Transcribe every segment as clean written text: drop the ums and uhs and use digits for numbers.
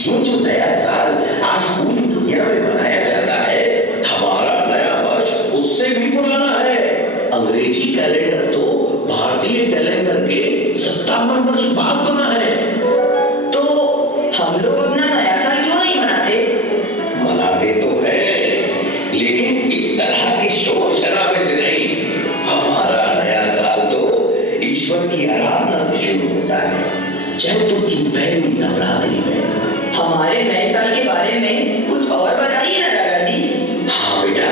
ये जो नया साल आज पूरी दुनिया में मनाया जाता है, हमारा नया वर्ष उससे भी पुराना है। अंग्रेजी कैलेंडर तो भारतीय कैलेंडर के 57 वर्ष बाद बना है। तो हम लोग अपना नया साल क्यों नहीं मनाते? मनाते तो है, लेकिन इस तरह के शोर शराबे से नहीं। हमारा नया साल तो ईश्वर की आराधना से शुरू होता है, चैत्र की पहली नवरात्रि में। हमारे नए साल के बारे में कुछ और बताइए ना दादाजी। हाँ बेटा,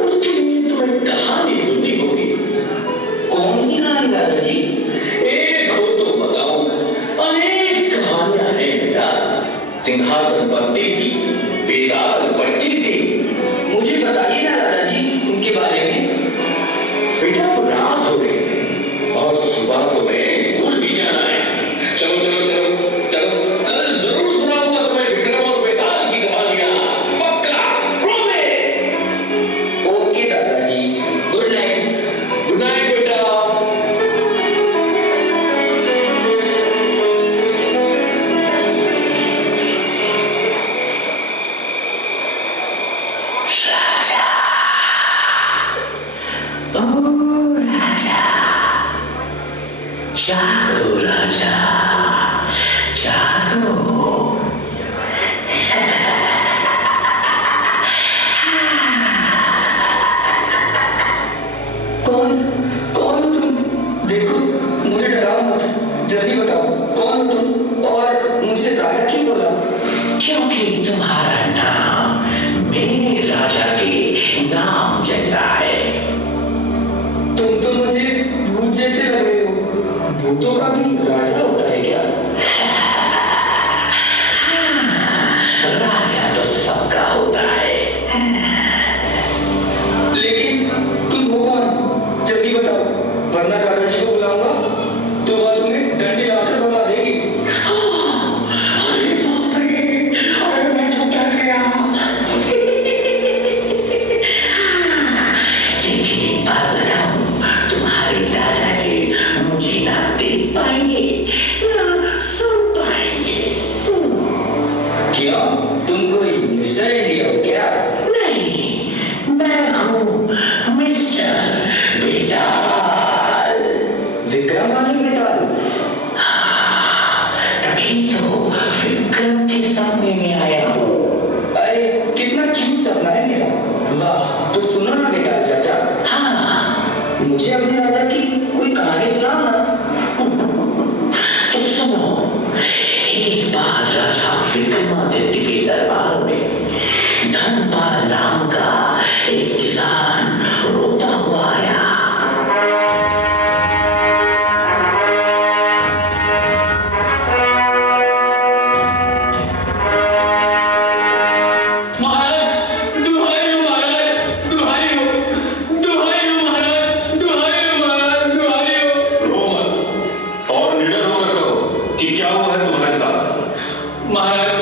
उसके लिए तुम्हें कहानी सुननी होगी। कौन सी कहानी दादाजी? एक हो तो बताऊं, अनेक कहानियां हैं बेटा। सिंहासन पत्ती सी, बेताल बच्ची सी। मुझे बताइए ना दादाजी उनके बारे में। बेटा अब रात हो गई और सुबह तुम्हें स्कूल भी जाना है। चलो चलो चलो चलो, कल जरूर सुनाऊंगा तुम्हें विक्रम और बेताल की कहानियां, पक्का, प्रॉमिस। ओके दादाजी, गुड नाइट। गुड नाइट बेटा। राजा, ओ राजा, जागो राजा, जागो। कौन कौन हो तुम? देखो मुझे डराओ मत, जल्दी बताओ कौन हो तुम और मुझे राजा क्यों बोला? क्योंकि तुम्हारा नाम मेरे राजा के नाम जैसा है। तुम तो मुझे भूत जैसे लग रहे हो। भूतों का भी राजा होता है क्या? राजा तो सबका होता है। लेकिन तुम हो कौन? जल्दी बताओ, वरना दादाजी को बुलाऊंगा तो वह तुम्हें डंडी लाकर भगा देगी। अरे बाप रे, अरे मैं तो डर गया। लेकिन एक बात बताऊं, तुम्हारे दादाजी मुझे ना देख पाएंगे ना सुन पाएंगे। क्यों? तुम कोई मिस्टर इंडिया हो क्या? नहीं, मैं हूँ मिस्टर बेताल। विक्रम वाले बेताल? तभी तो विक्रम के सपने में आया हूँ। अरे कितना क्यूट सपना है मेरा। वाह, तो सुनो ना बेताल चाचा, हाँ, मुझे अपने राजा की कोई कहानी सुनाओ ना। तो सुनो। एक बार राजा विक्रमादित्य के दरबार में धनपाल नाम का एक किसान रोता हुआ आया। महाराज, दुहाई हो महाराज, दुहाई हो, दुहाई हो महाराज, दुहाई हो महाराज, दुहाई हो। रो मत और निडर होकर कहो कि क्या हुआ है तुम्हारे साथ। महाराज,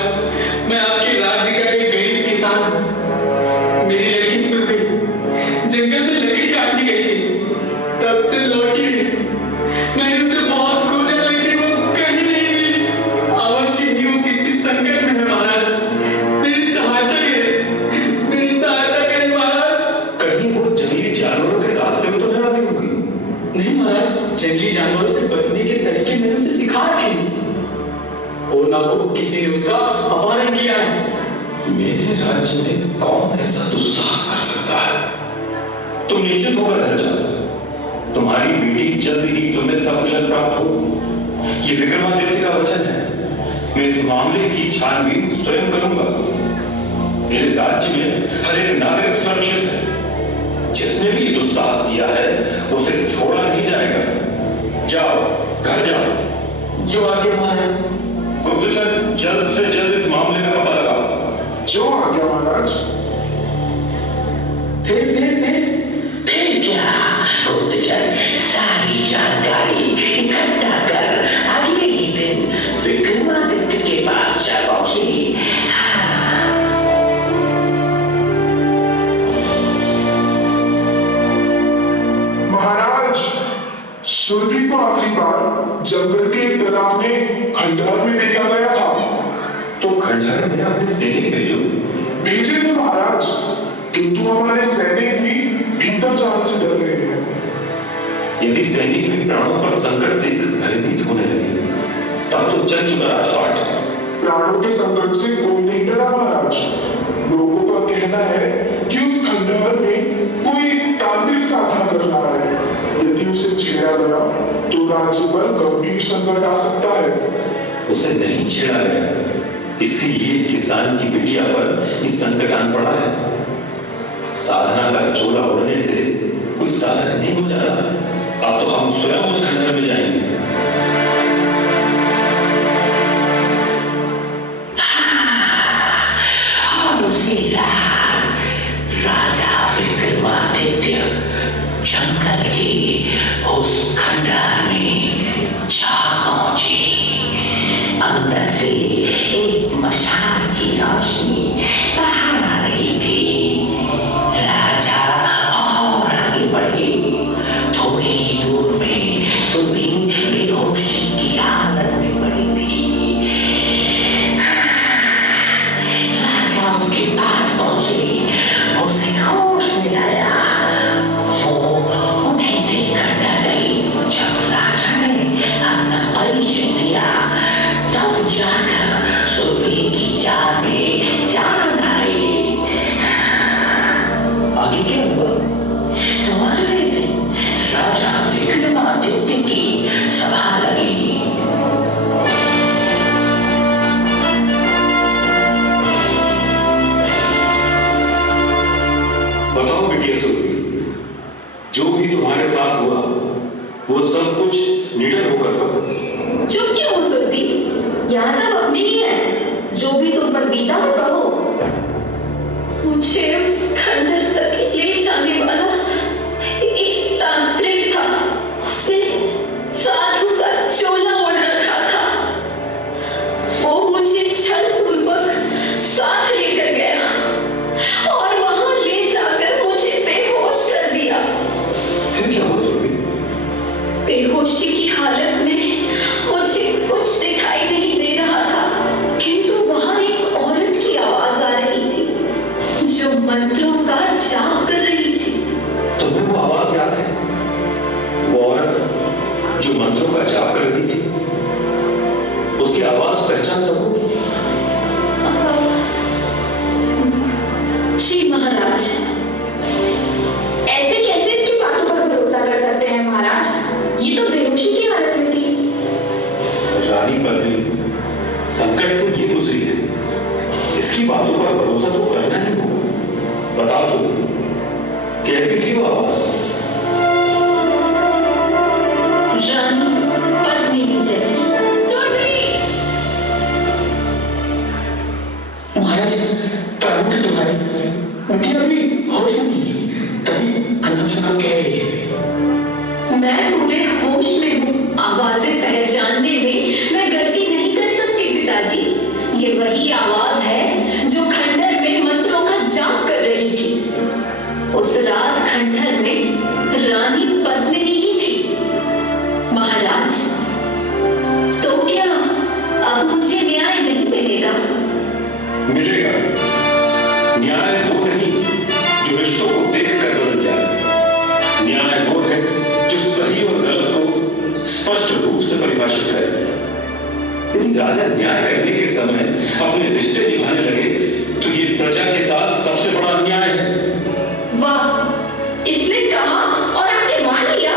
मैं आपके राज्य का एक गरीब किसान हूँ। मेरी लड़की सो गई, जंगल में लकड़ी काटने गई थी, तब से लौटी नहीं। मैंने उसे बहुत खोजा लेकिन वो कहीं नहीं मिली। अवश्य ही वो किसी संकट में है महाराज, मेरी सहायता करें, मेरी सहायता करें महाराज। कहीं वो जंगली जानवरों के रास्ते में तो न आ गई होगी। नहीं महाराज, जंगली जानवरों से बचने के तरीके मैंने उसे सिखा थे। और ना वो किसी ने उसका अपहरण किया है। मेरे राज्य में कौन ऐसा दुस्साहस कर सकता है। तुम निश्चित होकर घर जाओ, तुम्हारी बेटी जल्द ही तुम्हें सकुशल प्राप्त हो। ये विक्रमादित्य का वचन है। मैं इस मामले की छानबीन स्वयं करूंगा। मेरे राज्य में हर एक नागरिक सुरक्षित है। जिसने भी दुस्साहस किया है उसे छोड़ा नहीं जाएगा। जाओ, घर जाओ। जो आगे महाराज। गुप्तचर, जल्द से जल्द इस मामले का पता लगाओ। जो आ गया महाराज। फिर क्या? गुप्तचर सारी जानकारी इकट्ठा कर अगले ही दिन विक्रमादित्य के पास जा पहुंची। महाराज, सुरभि को आखिरी बार जंगल के एक तालाब में खंडहर में देखा गया था। तो खंडहर में अपने सैनिक भेजो। भेजे थे महाराज, किंतु हमारे सैनिक भी भीतर जाने से डर रहे हैं। यदि सैनिक भी प्राणों पर संकट देख भयभीत होने लगे तब तो चल चुका राजपाट। प्राणों के संकट से कोई नहीं डरा महाराज। लोगों का कहना है कि उस खंडहर में कोई तांत्रिक साधना कर रहा है। यदि उसे छेड़ा गया तो राज्य पर गंभीर संकट आ सकता है। उसे नहीं छेड़ा गया, इसीलिए किसान की बिटिया पर ये संकट आन पड़ा है। साधना का चोला उड़ने से कोई साधक नहीं हो जाता। अब तो हम स्वयं उस खंडहर में जाएंगे। राजा विक्रमादित्य जंगल के उस खंडहर में जा पहुंचे। अंदर से एक मशाल की रोशनी बाहर आ रही थी। राजा और आगे बढ़े। थोड़ी ही दूर में सुरभि बेहोशी की हालत में पड़ी थी। राजा उसके पास पहुंचे, उसे होश में लाया। वो उन्हें देखकर डर गई। जब राजा ने अपना परिचय दिया तब जाकर सुरभि की जान में जान आई। आगे क्या हुआ? तो अगले दिन राजा विक्रमादित्य की सभा लगी। बताओ बिटिया सुरभि, जो भी तुम्हारे साथ हुआ वो सब कुछ निडर होकर कहो। चुप क्यों हो सुरभि? यहाँ सब अपने ही है। जो भी तुम पर बीता हो कहो। मुझे उस खंडहर तक ले जाने वाला एक तांत्रिक था। उसने साधु का चोला ओढ़ रखा था। वो मुझे छलपूर्वक साथ लेकर गया और वहां ले जाकर मुझे बेहोश कर दिया। फिर क्या हुआ सुरभि? बेहोशी की हालत में मुझे कुछ दिखाई नहीं दे रहा था, किंतु वहां एक औरत की आवाज आ रही थी जो मंत्रों का जाप कर रही थी। तुम्हें वो आवाज याद है? वो औरत जो मंत्रों का जाप कर रही थी, उसकी आवाज पहचान सकोगी? जी महाराज। ऐसे कैसे इसकी बातों पर भरोसा कर सकते हैं महाराज? ये तो बेहोशी की हालत में थी। रानी पद्मिनी संकट से ये गुजरी है, इसकी बातों पर भरोसा तो करना ही होगा। बताओ सुरभि, कैसी थी वो आवाज? रानी पद्मिनी जैसी। सुरभि! महाराज, प्राणों की दुहाई, उनकी अभी होश में नहीं है। तभी अनाम साहब कह रही है। मैं पूरे होश में हूँ। आवाजें पहचानने में मैं गलती नहीं कर सकती पिताजी। ये वही आवाज है जो खंडहर में मंत्रों का जाप कर रही थी। उस रात खंडहर में रानी पद्मिनी ही थी। महाराज, तो क्या अब मुझे न्याय नहीं मिलेगा? मिलेगा। न्याय वो नहीं जो रिश्तों को देखकर बदल जाए। न्याय वो है जो सही और गलत को स्पष्ट रूप से परिभाषित करे। यदि राजा न्याय करने के समय अपने रिश्ते निभाने लगे तो ये प्रजा के साथ सबसे बड़ा अन्याय है। वाह, इसने कहा और आपने मान लिया।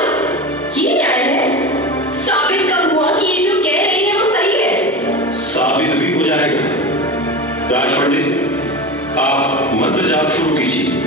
ये न्याय है। साबित कब हुआ कि ये जो कह रही है वो सही है? साबित भी हो जाएगा। राज पंडित, आप मंत्र जाप शुरू कीजिए।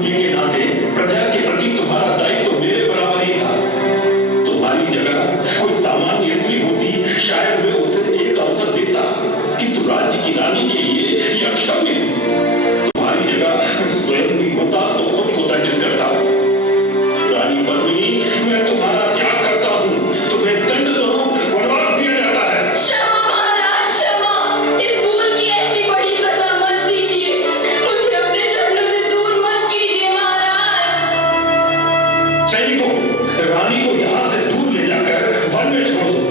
होने के नाते प्रजा के प्रति तुम्हारा दायित्व मेरे बराबर ही था। तुम्हारी जगह कोई सामान्य स्त्री होती, शायद मैं उसे एक अवसर देता कि तू राज्य की रानी के लिए ये अक्षम्य है। तुम्हारी जगह मैं स्वयं भी होता तो खुद को दंडित करता। रानी पद्मिनी, मैं तुम्हारा त्याग करता हूँ, तुम्हें दंड स्वरूप वनवास दिया जाता है। क्षमा महाराज, क्षमा। इस भूल की ऐसी बड़ी सजा मत दीजिए। मुझे अपने चरणों से दूर मत कीजिए महाराज। सैनिकों, रानी को यहाँ से दूर ले जाकर वन में छोड़ दो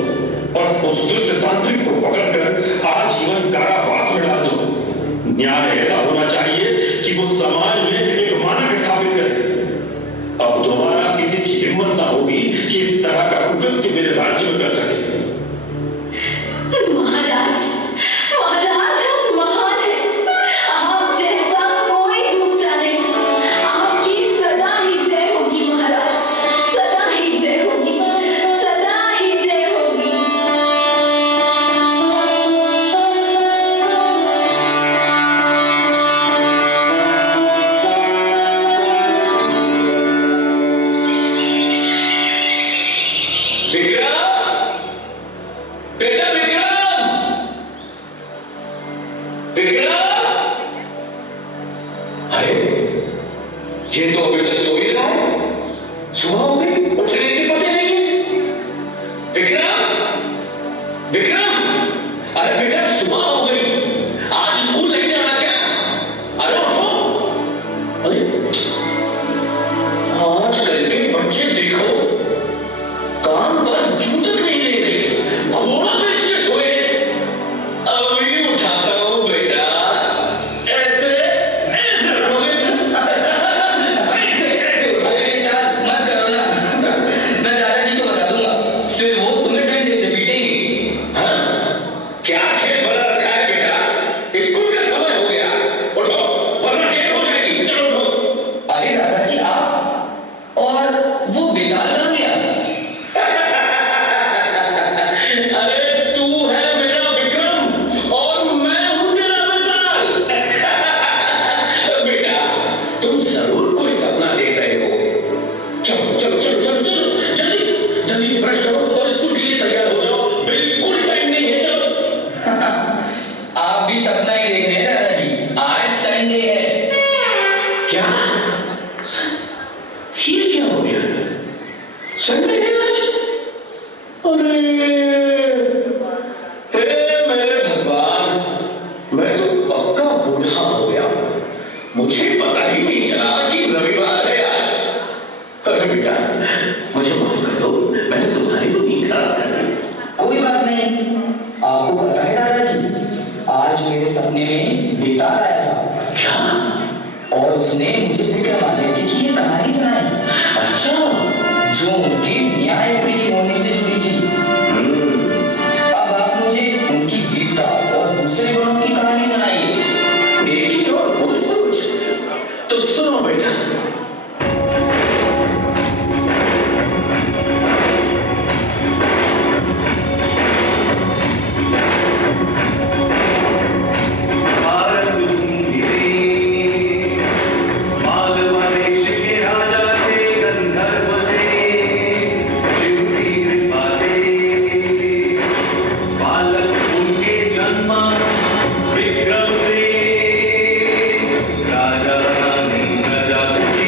और उस दुष्ट तांत्रिक को पकड़कर आजीवन कारावास में डाल दो। न्याय ऐसा होना चाहिए कि वो समाज में एक मानक स्थापित करे। अब दोबारा किसी की हिम्मत ना होगी कि इस तरह का कुकृत्य मेरे राज्य में कर सके। महाराज, महाराज आप महान हैं। आप जैसा कोई दूसरा नहीं। आपकी सदा ही जय होगी महाराज, सदा ही जय होगी, सदा ही जय होगी। विक्रम, बेटा विक्रम, विक्रम। अरे ये तो अभी तक सो ही रहा है। सुबह हो गई, उठने की पता नहीं है। विक्रम, विक्रम, अरे बेटा सुबह हो गई, आज स्कूल नहीं जाना क्या? अरे उठो। अरे आजकल के बच्चे देखो, कान पर जूं तक नहीं ले रहे, घोड़ा बेच के सोए। अभी उठाता हूँ बेटा, ऐसे ऐसे रखोगे, ऐसे उठाएंगे। मत करो ना। मैं दादाजी को बता दूंगा, फिर वो तुम्हें डंडे से पीटेंगे। हाँ? क्या खेल बना रखा है बेटा? स्कूल का समय हो गया, उठो वरना देर हो जाएगी। चलो उठो। अरे दादाजी आप, और वो बेताल कहाँ गया? अरे तू है मेरा विक्रम और मैं हूं तेरा बेताल। बेटा तुम जरूर कोई सपना देख रहे हो। चलो चलो चलो चलो चलो, जल्दी जल्दी से ब्रश करो और स्कूल के लिए तैयार हो जाओ। बिल्कुल टाइम नहीं है, चलो। आप भी सपना ही देख रहे हैं दादाजी। आज संडे है। क्या? ये क्या हो गया? संडे है आज? अरे हे मेरे भगवान, मैं तो पक्का बूढ़ा हो गया। मुझे पता ही नहीं चला कि रविवार है आज। अरे बेटा मुझे माफ कर दो, मैंने तुम्हारी भी नींद खराब कर दी। कोई बात नहीं। आपको पता है दादाजी, आज मेरे सपने में बेताल आया था। क्या? और उसने मुझे विक्रमादित्य की ये कहानी सुनाई, अच्छा। जो उनके न्यायप्रिय होने से जुड़ी थी। अब आप मुझे उनकी वीरता और दूसरे गुणों की कहानी सुनाइए। एक ही और पूछ तो सुनो बेटा। विक्रम से राजा रानी प्रजा सुख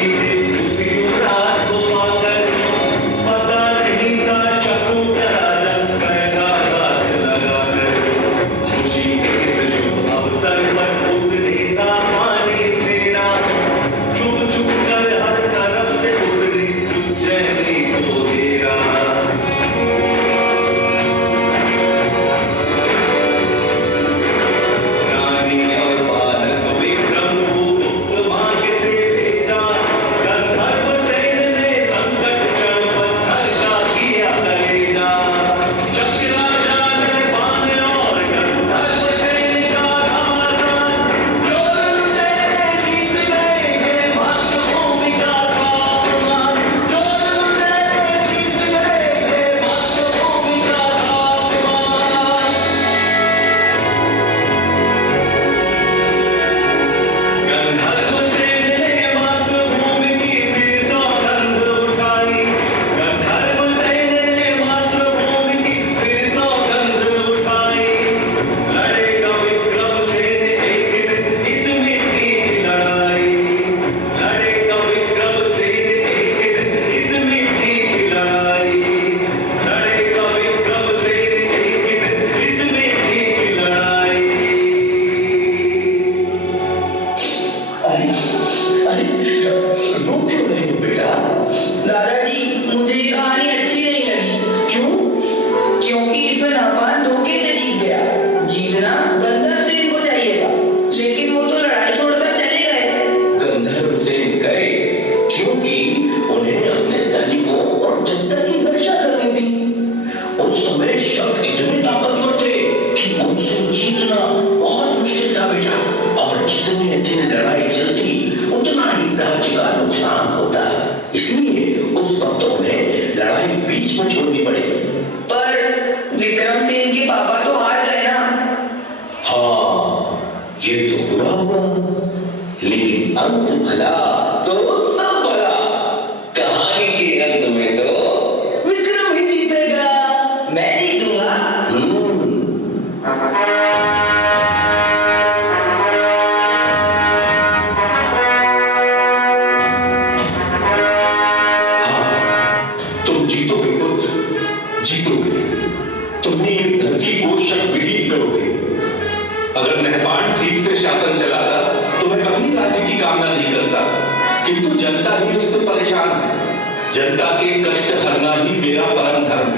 किंतु जनता ही उससे परेशान है। जनता के कष्ट हरना ही मेरा परम धर्म।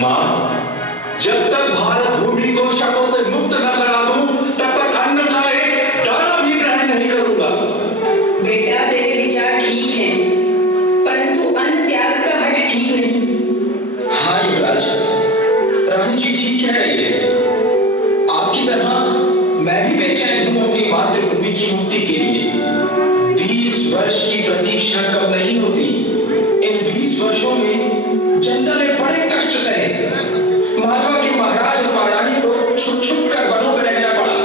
मां, जब तक भारत भूमि को शकों से मुक्त न करा दूं, तब तक अन्न का एक दाना भी ग्रहण नहीं करूंगा। बेटा तेरे विचार ठीक हैं, परंतु अन्न त्याग का हट ठीक नहीं। हाँ युवराज, रानी जी ठीक कह रही है। आपकी तरह मैं भी बेचैन हूं अपनी मातृभूमि की मुक्ति के लिए। 20 वर्ष की प्रतीक्षा कब नहीं होती। इन 20 वर्षों में जनता ने बड़े कष्ट सहे। मालवा के महाराज और महारानी को छुप छुप कर वनों में रहना पड़ा।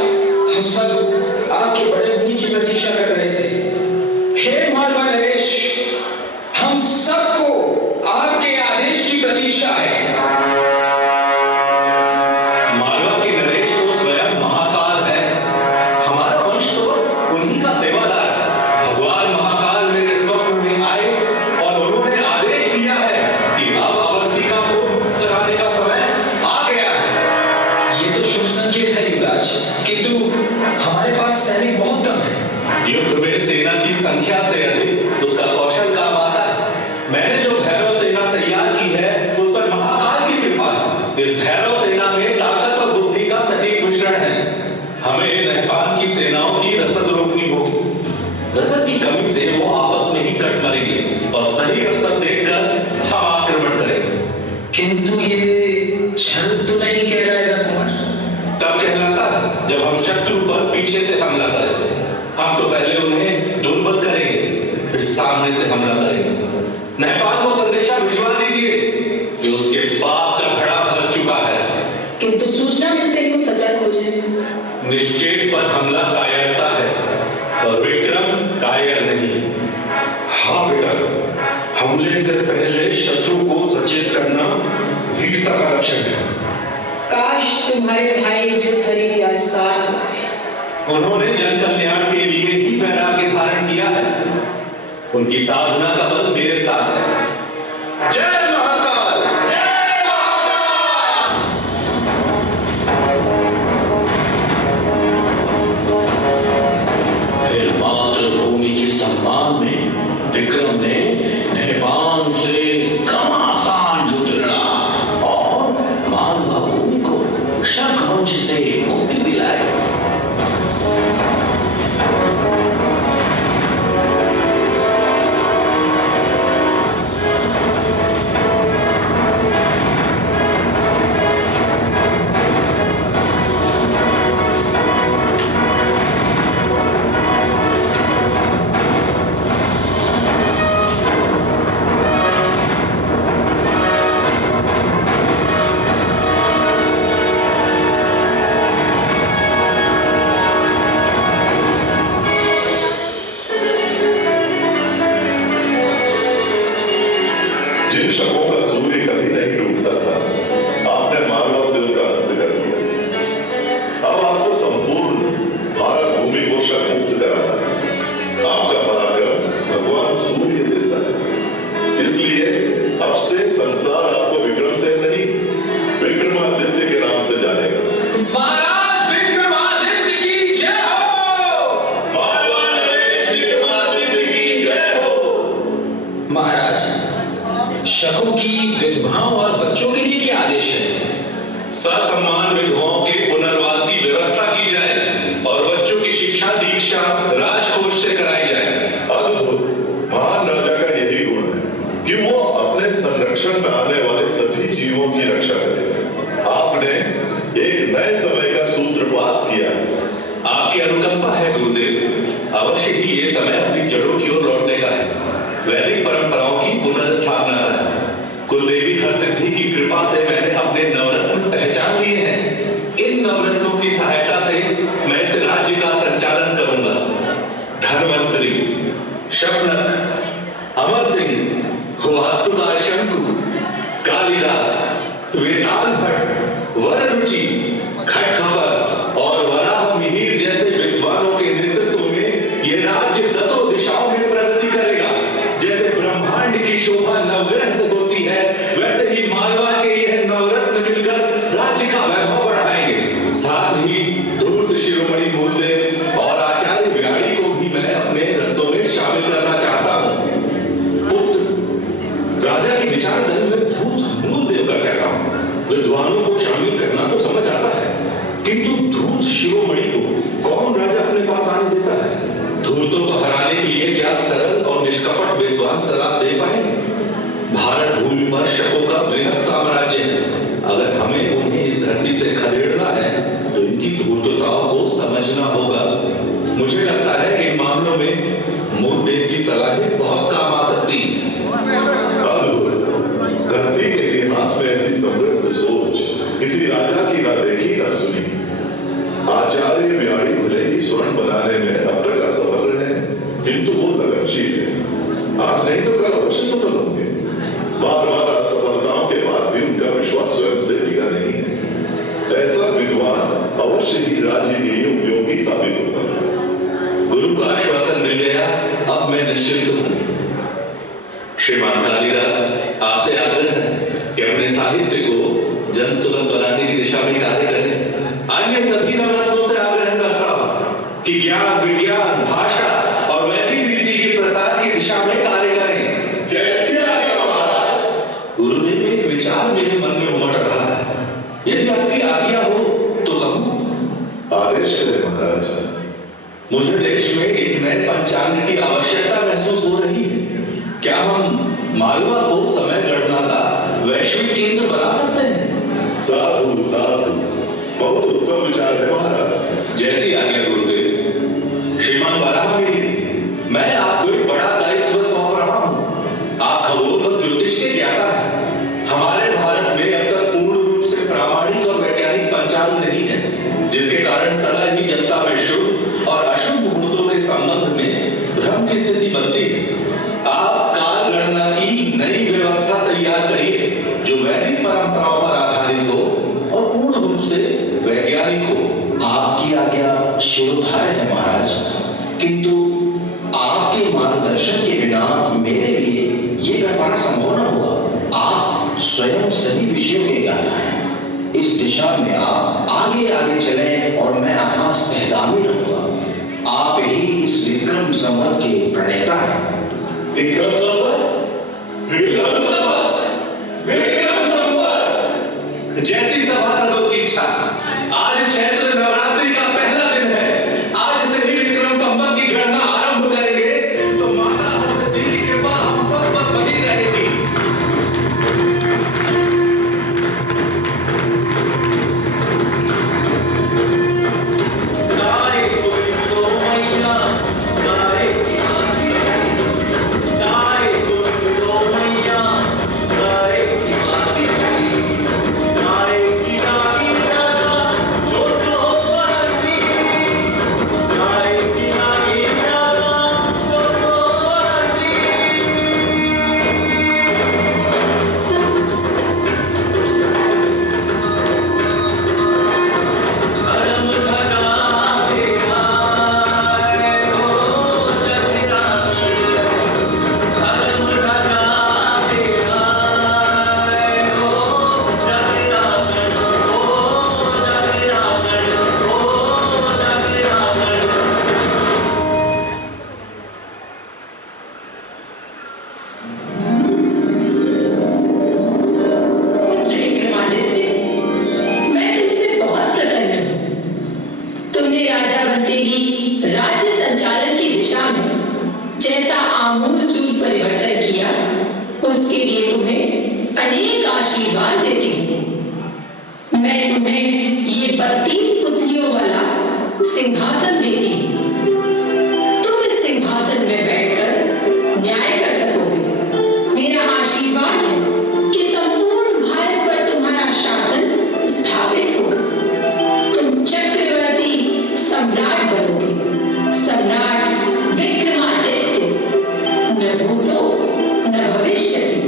हम सब आपके बड़े होने की प्रतीक्षा कर रहे थे। हे मालवा नरेश, हम सबको आपके आदेश की प्रतीक्षा है। मालवा के नरेश तो स्वयं महाकाल है। हमारा वंश तो बस उन्हीं का सेवादार है। भगवान महाकाल मेरे स्वप्न में आए और उन्होंने आदेश दिया है कि अब अवंतिका को मुक्त कराने का समय आ गया है। ये तो शुभ संकेत है युवराज, किंतु हमारे पास सैनिक बहुत कम है। युद्ध में सेना की संख्या से अधिक उसका कौशल काम आता है। मैंने जो भैरव सेना तैयार की है उस पर महाकाल की कृपा है। इस भैरव सेना में ताकत और बुद्धि का सटीक मिश्रण है। हमें नहपान की सेनाओं की रसद रोकनी होगी। रसद की कमी से वो आपस में ही कट मरेंगे और सही रसद देखकर हम आक्रमण करेंगे। किंतु ये क्षण तो नहीं कहलाएगा कुंवर। तब कहलाता है जब हम शत्रु पर पीछे से हमला करें। हम तो पहले उन्हें दुर्बल करेंगे, फिर सामने से हमला करेंगे। नहपान को संदेशा भिजवा दीजिए कि उसके पाप का घड़ा भर चुका है। किंतु सूचना मिलते ही वो सतर्क हो जाए। निश्चेत पर हमला कायरता है और विक्रम कायर नहीं। हाँ बेटा, हमले से पहले शत्रु को सचेत करना वीरता का लक्षण है। काश तुम्हारे भाई युद्धहरि भी आज साथ होते। उन्होंने जन कल्याण के लिए ही वैराग्य धारण किया है। उनकी साधना का बल मेरे साथ है। जय महाकाल! जय महाकाल! फिर मातृभूमि के सम्मान में विक्रम ने नहपान से घमासान युद्ध लड़ा और मालवा भूमि को शक वंश से मुक्ति दिलाई। जिन शकों का सूर्य कभी नहीं डूबता था, आपने मालवा से उनका अंत कर दिया। अब आपको संपूर्ण भारत भूमि को शक मुक्त कराना है। आपका पराक्रम भगवान सूर्य जैसा है, इसलिए अब से संसार आपको विक्रम से नहीं, विक्रमादित्य के नाम से जानेगा। महाराज विक्रमादित्य की जय हो। मालवा नरेश विक्रमादित्य की जय हो। महाराज, शकों की विधवाओं और बच्चों के लिए क्या आदेश है? ससम्मान विधवाओं के पुनर्वास की व्यवस्था की जाए और बच्चों की शिक्षा दीक्षा राजकोष से कराई जाए। अद्भुत! महान राजा का यही गुण है कि वो अपने संरक्षण में आने वाले सभी जीवों की रक्षा करे। आपने एक नए समय का सूत्रपात किया। आपकी अनुकंपा है गुरुदेव। अवश्य ही ये समय अपनी जड़ों की ओर लौटने का है। वैदिक परंपराओं की पुनर्स्थापना का है। कुलदेवी हरसिद्धि की कृपा से मैंने अपने नवरत्न पहचान लिए हैं। इन नवरत्नों की सहायता से मैं इस राज्य का संचालन करूंगा। धनवंतरी, शपनक, अमर सिंह, वास्तुकार शंकु, कालिदास, वेताल भट्ट, वररुचि, खटखबर और वराह मिहिर जैसे विद्वानों के नेतृत्व में ये राज्य 10 दिशाओं में प्रगति करेगा। जैसे ब्रह्मांड की शोभा नवग्रह से होती है, वैसे ही मालवा के यह नवरत्न मिलकर राज्य का वैभव बढ़ाएंगे। साथ ही धूर्त शिरोमणि मूलदेव और आचार्य बिहारी को भी मैं अपने रत्नों में शामिल निष्कपट विद्वान सलाह दे पाए। भारत भूमि पर शकों का वृहद साम्राज्य है। अगर हमें उन्हें इस धरती से खदेड़ना है तो इनकी धूर्तताओं को समझना होगा। मुझे लगता है कि इन मामलों में मूलदेव की सलाहें बहुत काम आ सकती हैं। अद्भुत। धरती के इतिहास में ऐसी समृद्ध सोच किसी राजा की न देखी न सुनी। आचार्य व्यारी भले ही स्वर्ण बनाने में अब तक असफल रहे हैं, किंतु वो लगनशील है। आज नहीं तो कल अवश्य सफल होंगे। बार बार असफलताओं के बाद भी उनका विश्वास स्वयं से डिगा नहीं है। ऐसा विद्वान अवश्य ही राज्य के लिए उपयोगी साबित होगा। गुरु का आश्वासन मिल गया, अब मैं निश्चिंत हूँ। श्रीमान कालिदास, आपसे आग्रह है कि अपने साहित्य को जन सुलभ बनाने की दिशा में कार्य करें। अन्य सभी नवरत्नों से आग्रह करता हूँ कि ज्ञान, विज्ञान, भाषा और वैदिक रीति के प्रसार की दिशा में कार्य करें। जैसे आज्ञा महाराज। गुरुदेव, एक विचार मेरे मन में उमड़ रहा है, यदि आपकी आज्ञा हो तो कहूँ। आदेश करें महाराज। मुझे देश में एक नए पंचांग की आवश्यकता महसूस हो रही है। क्या हम मालवा को समय गणना का वैश्विक केंद्र बना सकते हैं? साधु साधु, बहुत उत्तम विचार है महाराज। जैसी आज्ञा गुरुदेव। श्रीमान वराहमिहिर, मैं आपको एक बड़ा दायित्व सौंप रहा हूँ। आप खगोल और ज्योतिष के ज्ञाता हैं। हमारे भारत में अब तक पूर्ण रूप से प्रामाणिक और वैज्ञानिक पंचांग नहीं है, जिसके कारण सदा ही जनता में शुभ और अशुभ मुहूर्तों के संबंध में भ्रम की स्थिति बनती है। आप काल गणना की नई व्यवस्था तैयार करिए जो वैदिक परंपराओं पर आधारित हो और पूर्ण रूप से वैज्ञानिक हो। आपकी आज्ञा शिरोधार्य है महाराज, किंतु आपके मार्गदर्शन के बिना मेरे लिए ये कर पाना संभव न होगा। आप स्वयं सभी विषयों के ज्ञाता हैं। इस दिशा में आप आगे आगे चलें और मैं आपका सहगामी रहूंगा। आप ही इस विक्रम संवत के प्रणेता हैं। विक्रम संवत, विक्रम संवत, विक्रम संवत। जैसी सभासदों की इच्छा। आज चैत्र नवरात्रि का पहला दिन है। आज से ही विक्रम संवत की गणना आरंभ करेंगे तो माता सरस्वती की कृपा हम सब पर बनी रहेगी। सिंहासन देती हूं। तुम इस सिंहासन में बैठकर न्याय कर सकोगे। मेरा आशीर्वाद है कि संपूर्ण भारत पर तुम्हारा शासन स्थापित होगा। तुम चक्रवर्ती सम्राट बनोगे, सम्राट विक्रमादित्य, न भूतो न भविष्यति।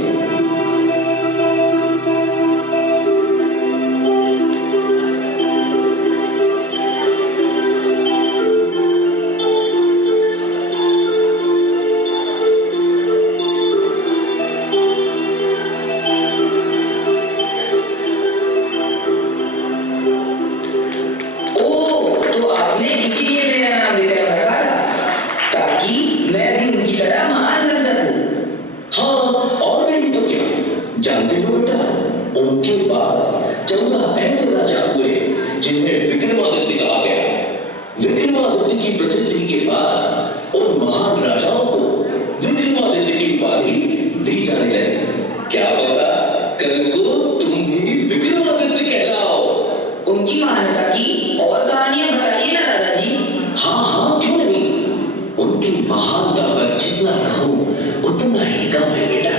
उतना ही कम है बेटा।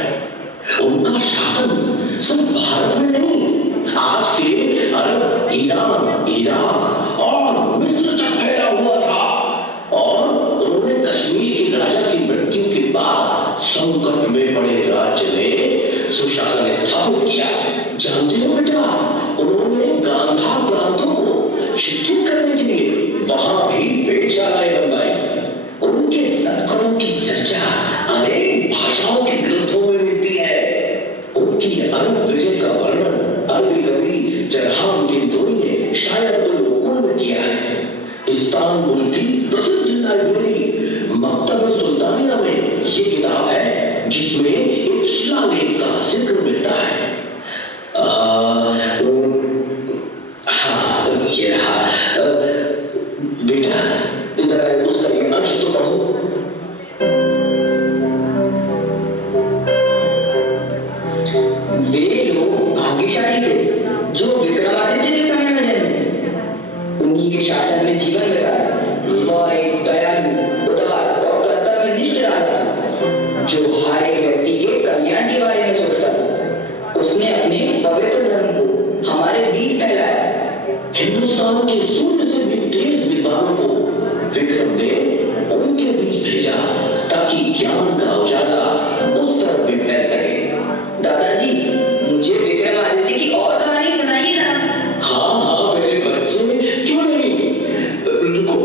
उनका शासन सिर्फ भारत में नहीं, आज के अरब, ईरान, इराक और मिस्र तक फैला हुआ था। और उन्होंने कश्मीर के राजा की मृत्यु के बाद संकट में पड़े राज्य में सुशासन स्थापित किया। जानते हो बेटा, उन्होंने गांधार प्रांतों को शिक्षित करने के लिए वहां भी वेधशालाएं बनवाई। उनके सत्कर्मों की चर्चा अनेक भाषाओं के ग्रंथों में मिलती है। उनकी अरब विजय का वर्णन अरबी कवि जरहाम किंतोरी ने शायद अब्दुल में किया है। इस्तांबुल की प्रसिद्ध लाइब्रेरी मकतब सुल्तानिया में ये किताब है, जिसमें एक शिलालेख का जिक्र मिलता है। हाँ, ये रहा। बेटा, जरा उसका ये अंश तो पढ़ो। वे लोग भाग्यशाली थे जो विक्रमादित्य के समय में जन्मे, उन्हीं के शासन में जीवन बिताया। वह एक दयालु, उदार और कर्तव्यनिष्ठ राजा था, जो हर एक व्यक्ति के कल्याण के बारे में सोचता था। उसने अपने पवित्र धर्म को हमारे बीच फैलाया। हिंदुस्तान के सूर्य से भी तेज विद्वानों को विक्रम ने उनके बीच भेजा, ताकि ज्ञान का उजाला उस तरफ भी फैल सके। दादाजी, मुझे विक्रमादित्य की और कहानी सुनाइए ना। हाँ हाँ मेरे बच्चे, क्यों नहीं। रुको।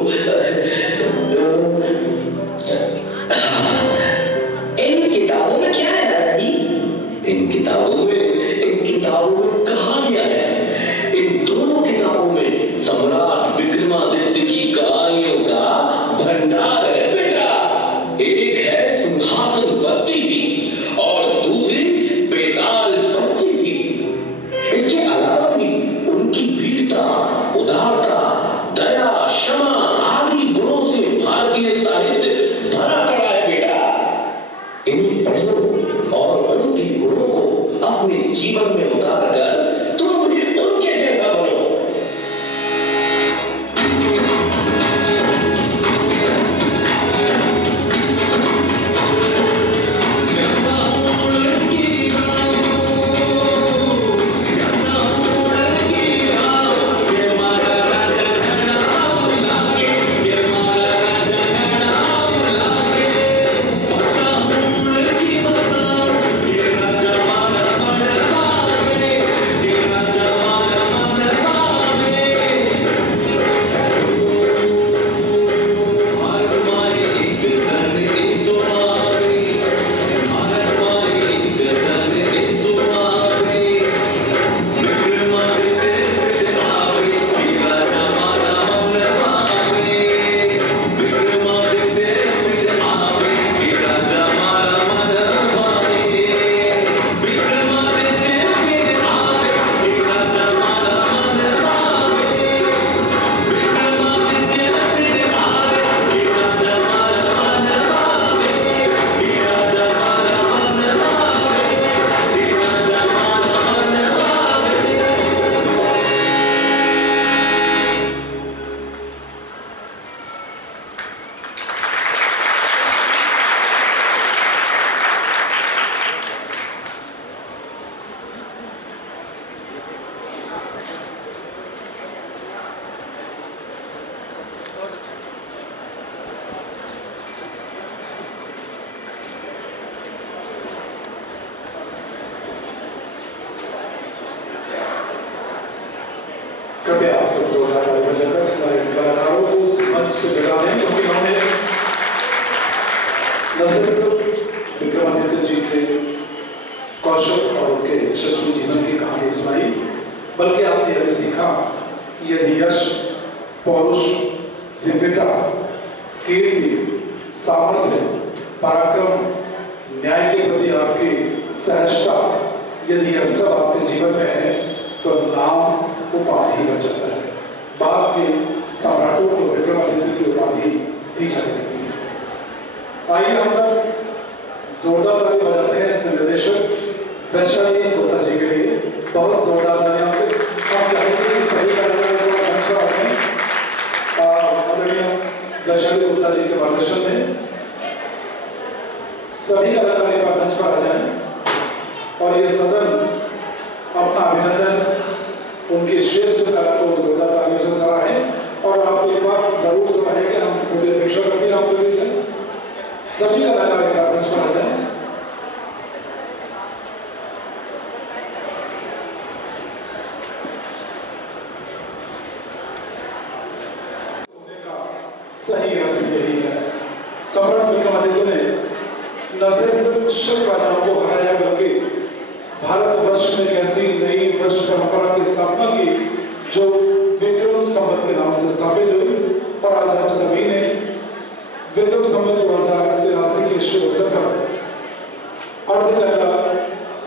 इन किताबों में क्या है दादाजी? इन किताबों में कहानियां हैं। इन दोनों किताबों में सम्राट विक्रमादित्य की कहानियों का भंडार है बेटा। एक है सिंहासन 32 और दूसरी बेताल 25। इसके अलावा भी उनकी वीरता, उदारता, दया, क्षमा आदि गुणों से भारतीय साहित्य भरा पड़ा है बेटा। इन्हें पढ़ो और उनके गुणों को अपने जीवन में उतार कर तुम भी उनके जैसा बनो। कृपया आप सब जोरदार ताली बजाकर हमारे कलाकारों को इस मंच से विदा दें, क्योंकि उन्होंने न सिर्फ विक्रमादित्य जी के कौशल और उनके यशस्वी जीवन की कहानी सुनाई, बल्कि आपने यह भी सीखा कि यदि यश, पौरुष, दिव्यता, कीर्ति, सामर्थ्य, पराक्रम, न्याय के प्रति आपकी सहजता, यदि यह सब आपके जीवन में है, तो नाम उपाधि बन जाता है। बाद के सम्राटों को विक्रमादित्य की उपाधि दी जाने लगी है। आइए हम सब जोरदार ताली बजाते हैं इस निर्देशक वैशाली गुप्ता जी के लिए। बहुत जोरदार तालियां हम चाहेंगे कि सभी कलाकारों को मंच पर आदें। आदरणीय वैशाली गुप्ता जी के मार्गदर्शन में सभी कलाकार एक बार मंच पर आ जाएं और ये सदन अपना अभिनंदन उनके श्रेष्ठ कला को जोरदार तालियों से सराहे। और आप एक बार जरूर सराहेंगे, हम मुझे अपेक्षा करते हैं आप सभी से। सभी कलाकार एक बार मंच पर आ जाएं। सही अर्थ यही है। सम्राट विक्रमादित्य ने न सिर्फ शक राजाओं को हराया बल्कि भारतवर्ष में एक ऐसी नई वंश परंपरा की स्थापना की जो विक्रम संवत के नाम से स्थापित हुई। और आज हम सभी ने विक्रम संवत 2083 के शुभ अवसर पर अर्धकला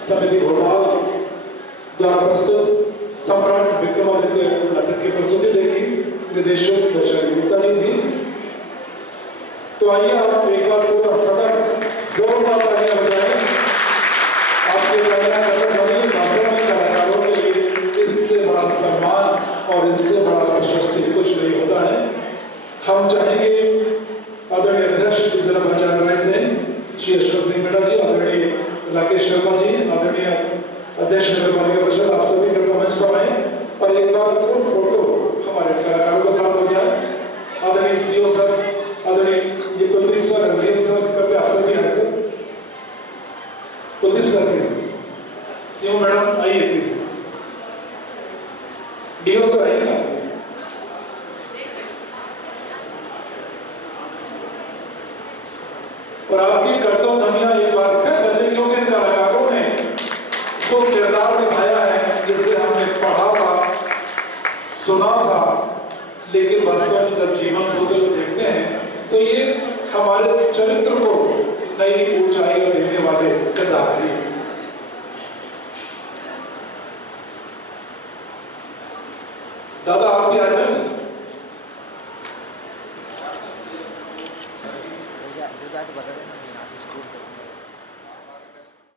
समिति भोपाल द्वारा प्रस्तुत सम्राट विक्रमादित्य नाटक की प्रस्तुति देखी। निर्देशक दर्शक गुप्ता जी थी। तो आइए आप एक बार पूरा सदन जोरदार तालियां बजाएं। आपके कलाकारों के लिए इससे बड़ा सम्मान और इससे बड़ा प्रशस्ति कुछ नहीं होता है। हम चाहेंगे आदरणीय अध्यक्ष जिला पंचायत राय से श्री अशोक सिंह बेटा जी, आदरणीय राकेश शर्मा जी, आदरणीय अध्यक्ष नगर पालिका परिषद, आप सभी कृपया मंच पर आए और एक बार ग्रुप फोटो हमारे कलाकारों के साथ हो जाए। आदरणीय सीओ सर, आदरणीय ये कुलदीप सर, एसडीएम सर, कृपया आप सभी आए sir. Kuldeep sir please, CO madam आइए प्लीज, डीओ सर आइए ना। और आपकी कर्तव्य धनिया एक बार फिर बचे, क्योंकि इन कलाकारों ने जो किरदार निभाया है जिसे हमने पढ़ा था, सुना था, लेकिन वास्तव में जब जीवंत होकर देखते हैं तो ये हमारे चरित्र को नई ऊंचाई देने वाले किरदार हैं। दादा आप भी आ जाए। तो बता देना।